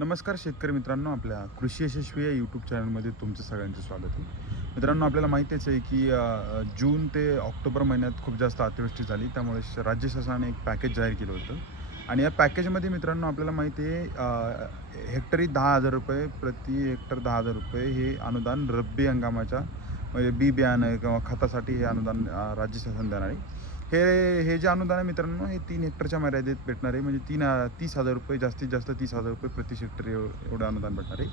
नमस्कार शेतकरी मित्रांनो आपल्या कृषी यशस्वी या यूट्यूब चॅनलमध्ये तुमचं सगळ्यांचं स्वागत आहे. मित्रांनो आपल्याला माहितीच आहे की जून ते ऑक्टोबर महिन्यात खूप जास्त अतिवृष्टी झाली. त्यामुळे श- राज्य शासनाने एक पॅकेज जाहीर केलं होतं. आणि या पॅकेजमध्ये मित्रांनो आपल्याला माहिती आहे हेक्टरी दहा हजार रुपये प्रति हेक्टर दहा हजार रुपये हे अनुदान रब्बी हंगामाच्या म्हणजे बी बियाणं किंवा खतासाठी हे अनुदान राज्य शासन देणार आहे. हे हे जे अनुदान आहे मित्रांनो हे तीन हेक्टरच्या मर्यादेत भेटणार आहे. म्हणजे तीन तीस हजार रुपये जास्तीत जास्त तीस हजार रुपये प्रति हेक्टर एवढं अनुदान भेटणार आहे.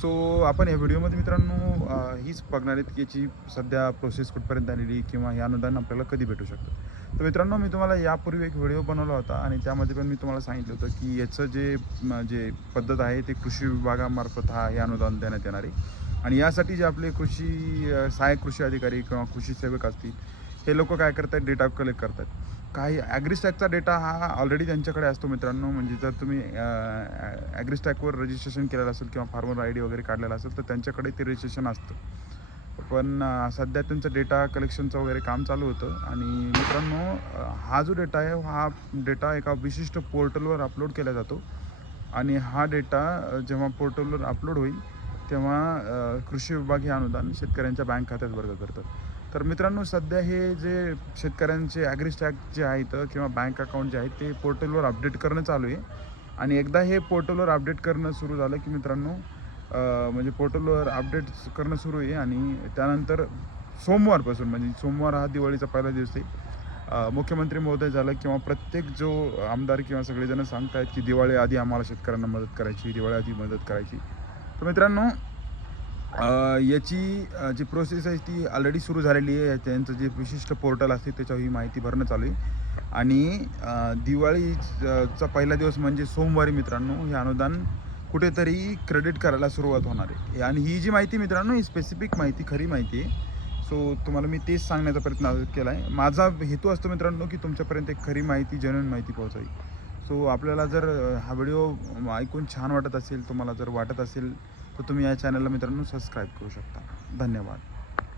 सो आपण या व्हिडिओमध्ये मित्रांनो हीच बघणार आहेत की याची सध्या प्रोसेस कुठपर्यंत आलेली किंवा हे अनुदान आपल्याला कधी भेटू शकतं. तर मित्रांनो मी तुम्हाला यापूर्वी एक व्हिडिओ बनवला होता आणि त्यामध्ये पण मी तुम्हाला सांगितलं होतं की याचं जे जे पद्धत आहे ते कृषी विभागामार्फत हा हे अनुदान देण्यात येणार आहे. आणि यासाठी जे आपले कृषी सहाय्यक कृषी अधिकारी किंवा कृषी सेवक असतील हे लोक काय करतात डेटा कलेक्ट करतात काही ॲग्रीस्टॅकचा डेटा हा ऑलरेडी त्यांच्याकडे असतो मित्रांनो. म्हणजे जर तुम्ही ॲग्रीस्टॅकवर रजिस्ट्रेशन केलेलं असेल किंवा फार्मर आय डी वगैरे काढलेला असेल तर त्यांच्याकडे ते रजिस्ट्रेशन असतं. पण सध्या त्यांचं डेटा कलेक्शनचं वगैरे काम चालू होतं. आणि मित्रांनो हा जो डेटा आहे हा डेटा एका विशिष्ट पोर्टलवर अपलोड केला जातो. आणि हा डेटा जेव्हा पोर्टलवर अपलोड होईल तेव्हा कृषी विभाग हे अनुदान शेतकऱ्यांच्या बँक खात्यात वर्ग करतं तर मित्रांनो सध्या हे जे शेतकऱ्यांचे ॲग्रिस्टॅक जे आहेत किंवा बँक अकाउंट जे आहेत ते पोर्टलवर अपडेट करणं चालू आहे. आणि एकदा हे पोर्टलवर अपडेट करणं सुरू झालं की मित्रांनो म्हणजे पोर्टलवर अपडेट करणं सुरू आहे आणि त्यानंतर सोमवारपासून म्हणजे सोमवार हा दिवाळीचा पहिला दिवस आहे. मुख्यमंत्री महोदय झालं किंवा प्रत्येक जो आमदार किंवा सगळेजण सांगतायत की दिवाळी आधी आम्हाला शेतकऱ्यांना मदत करायची दिवाळी आधी मदत करायची. तर मित्रांनो अ, याची अ, जी प्रोसेस आहे ती ऑलरेडी सुरू झालेली आहे. त्यांचं जे विशिष्ट पोर्टल असते त्याच्यावर ही माहिती भरणं चालू आहे. आणि अ, दिवाळीचा पहिला दिवस म्हणजे सोमवारी मित्रांनो हे अनुदान कुठेतरी क्रेडिट करायला सुरुवात होणार आहे. आणि ही जी माहिती मित्रांनो ही स्पेसिफिक माहिती खरी माहिती आहे. सो तुम्हाला मी तेच सांगण्याचा प्रयत्न केला आहे माझा हेतू असतो मित्रांनो की तुमच्यापर्यंत एक खरी माहिती जेन्युन माहिती पोहोचावी. सो आपल्याला जर अ, हा व्हिडिओ ऐकून छान वाटत असेल तुम्हाला जर वाटत असेल तर तुम्ही या चॅनलला मित्रांनो सबस्क्राईब करू शकता. धन्यवाद.